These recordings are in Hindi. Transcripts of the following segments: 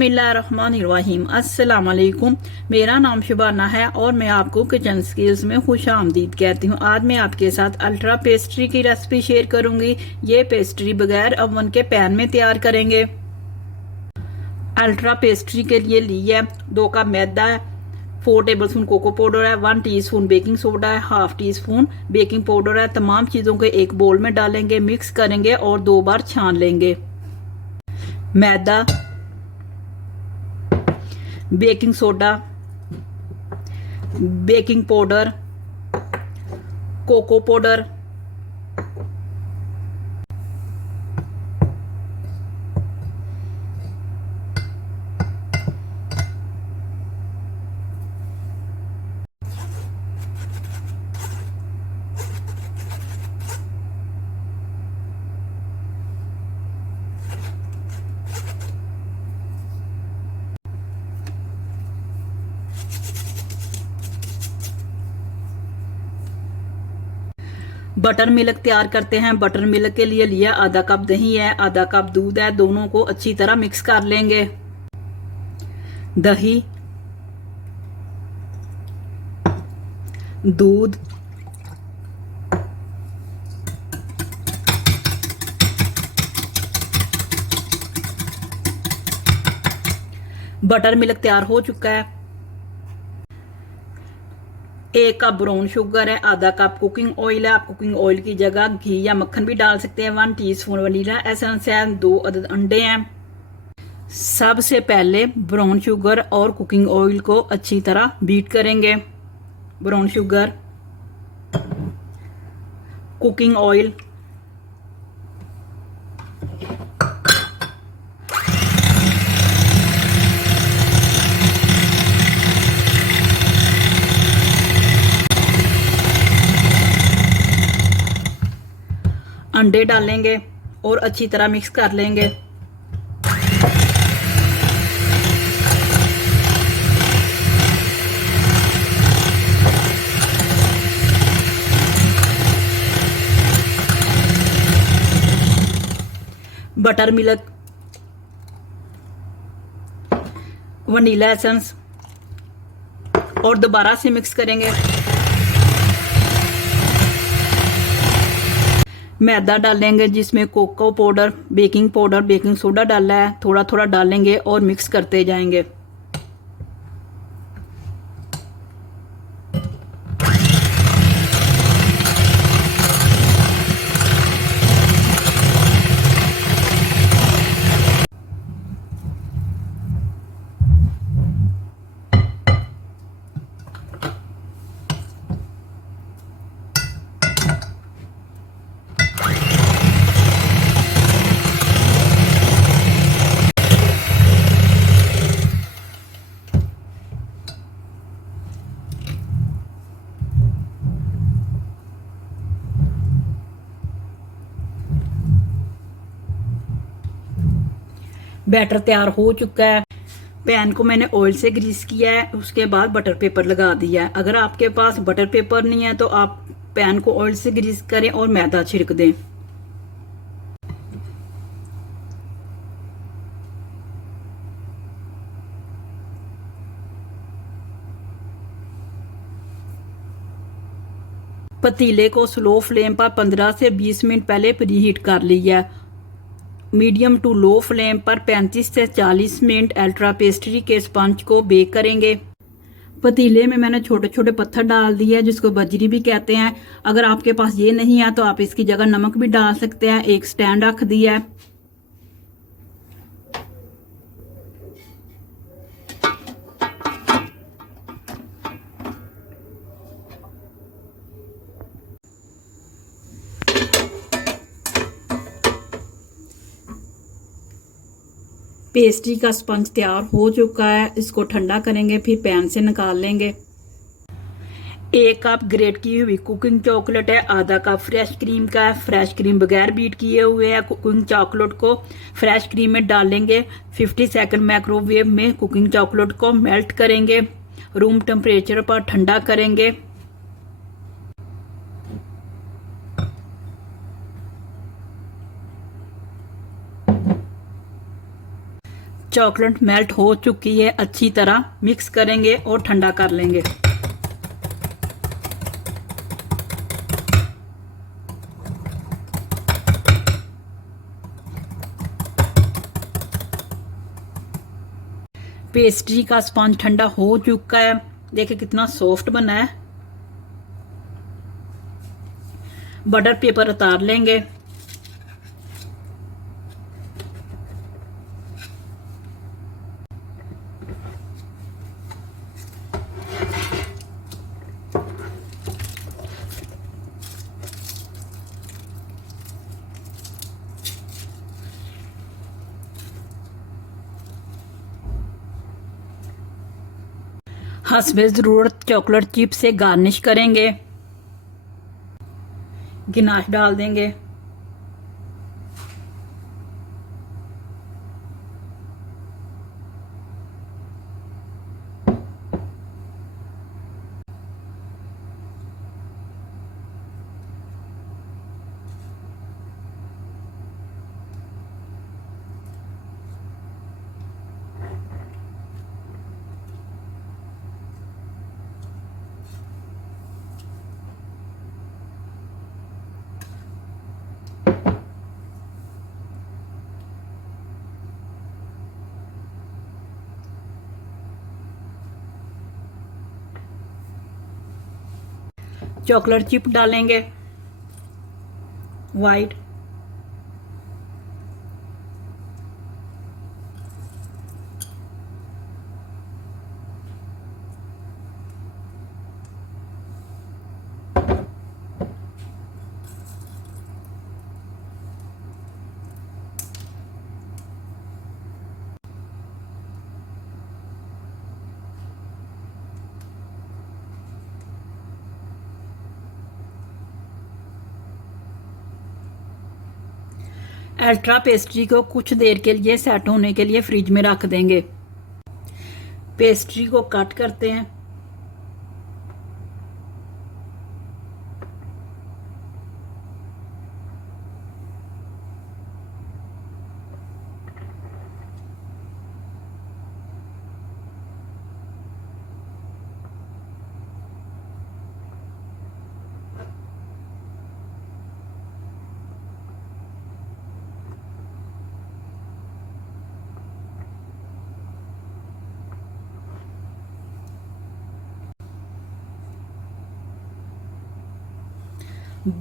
बिस्मिल्लाहिर्रहमानिर्रहीम। अस्सलाम वालेकुम। मेरा नाम शुबाना है और मैं आपको किचन स्किल्स में खुश आमदीद कहती हूँ। आज मैं आपके साथ अल्ट्रा पेस्ट्री की रेसिपी शेयर करूंगी। ये पेस्ट्री बगैर ओवन के पैन में तैयार करेंगे। अल्ट्रा पेस्ट्री के लिए लिया 2 कप मैदा है, 4 टेबलस्पून कोको पाउडर है, 1 टीस्पून बेकिंग सोडा है, half tea spoon baking powder है। तमाम चीज़ों को एक बोल में डालेंगे, मिक्स करेंगे और 2 बार छान लेंगे। मैदा, baking soda, baking powder, cocoa powder, butter milk तैयार करते हैं। बटर मिल्क के लिए लिया आधा कप दही है, आधा कप दूध है। दोनों को अच्छी तरह मिक्स कर लेंगे। दही, दूध, बटर मिल्क तैयार हो चुका है। 1 कप ब्राउन शुगर है, आधा कप कुकिंग ऑयल है। आप कुकिंग ऑयल की जगह घी या मक्खन भी डाल सकते हैं। 1 टीस्पून वनीला एसेंस है, 2 अदद अंडे हैं। सबसे पहले ब्राउन शुगर और कुकिंग ऑयल को अच्छी तरह बीट करेंगे। ब्राउन शुगर, कुकिंग ऑयल, अंडे डालेंगे और अच्छी तरह मिक्स कर लेंगे। बटर मिल्क, वनीला एसेंस और दोबारा से मिक्स करेंगे। मैदा डालेंगे जिसमें cocoa powder, baking powder, baking soda डाला है। थोड़ा थोड़ा डालेंगे और मिक्स करते जाएंगे। बैटर तैयार हो चुका है। पैन को मैंने ऑयल से ग्रीस किया है, उसके बाद बटर पेपर लगा दिया है। अगर आपके पास बटर पेपर नहीं है तो आप पैन को ऑयल से ग्रीस करें और मैदा छिड़क दें। पतीले को स्लो फ्लेम पर 15 से 20 मिनट पहले प्रीहीट कर लिया है। मीडियम टू लो फ्लेम पर 35 से 40 मिनट अल्ट्रा पेस्ट्री के स्पंज को बेक करेंगे। पतीले में मैंने छोटे छोटे पत्थर डाल दिए हैं जिसको बजरी भी कहते हैं। अगर आपके पास ये नहीं है तो आप इसकी जगह नमक भी डाल सकते हैं। एक स्टैंड रख दिया है। पेस्ट्री का स्पंज तैयार हो चुका है। इसको ठंडा करेंगे, फिर पैन से निकाल लेंगे। 1 कप ग्रेट की हुई कुकिंग चॉकलेट है, आधा कप फ्रेश क्रीम का है। फ्रेश क्रीम बगैर बीट किए हुए है। कुकिंग चॉकलेट को फ्रेश क्रीम में डालेंगे। 50 सेकंड माइक्रोवेव में कुकिंग चॉकलेट को मेल्ट करेंगे। रूम टेम्परेचर पर ठंडा करेंगे। चॉकलेट मेल्ट हो चुकी है, अच्छी तरह मिक्स करेंगे और ठंडा कर लेंगे। पेस्ट्री का स्पंज ठंडा हो चुका है, देखिए कितना सॉफ्ट बना है। बटर पेपर उतार लेंगे। हसबे ज़रूरत चॉकलेट चिप से गार्निश करेंगे। गिनाश डाल देंगे। चॉकलेट चिप डालेंगे वाइट। अल्ट्रा पेस्ट्री को कुछ देर के लिए सेट होने के लिए फ्रिज में रख देंगे। पेस्ट्री को कट करते हैं।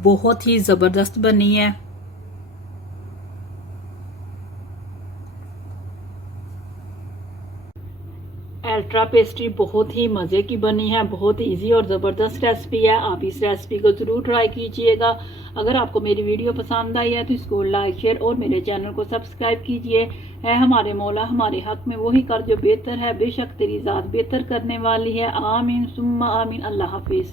बहुत ही ज़बरदस्त बनी है। अल्ट्रा पेस्ट्री बहुत ही मज़े की बनी है, बहुत इजी और ज़बरदस्त रेसिपी है। आप इस रेसिपी को ज़रूर ट्राई कीजिएगा। अगर आपको मेरी वीडियो पसंद आई है तो इसको लाइक शेयर और मेरे चैनल को सब्सक्राइब कीजिए। है हमारे मौला हमारे हक में वही कर जो बेहतर है, बेशक तेरी ज़ात बेहतर करने वाली है। आमीन सुम्मा आमीन। अल्लाह हाफिज़।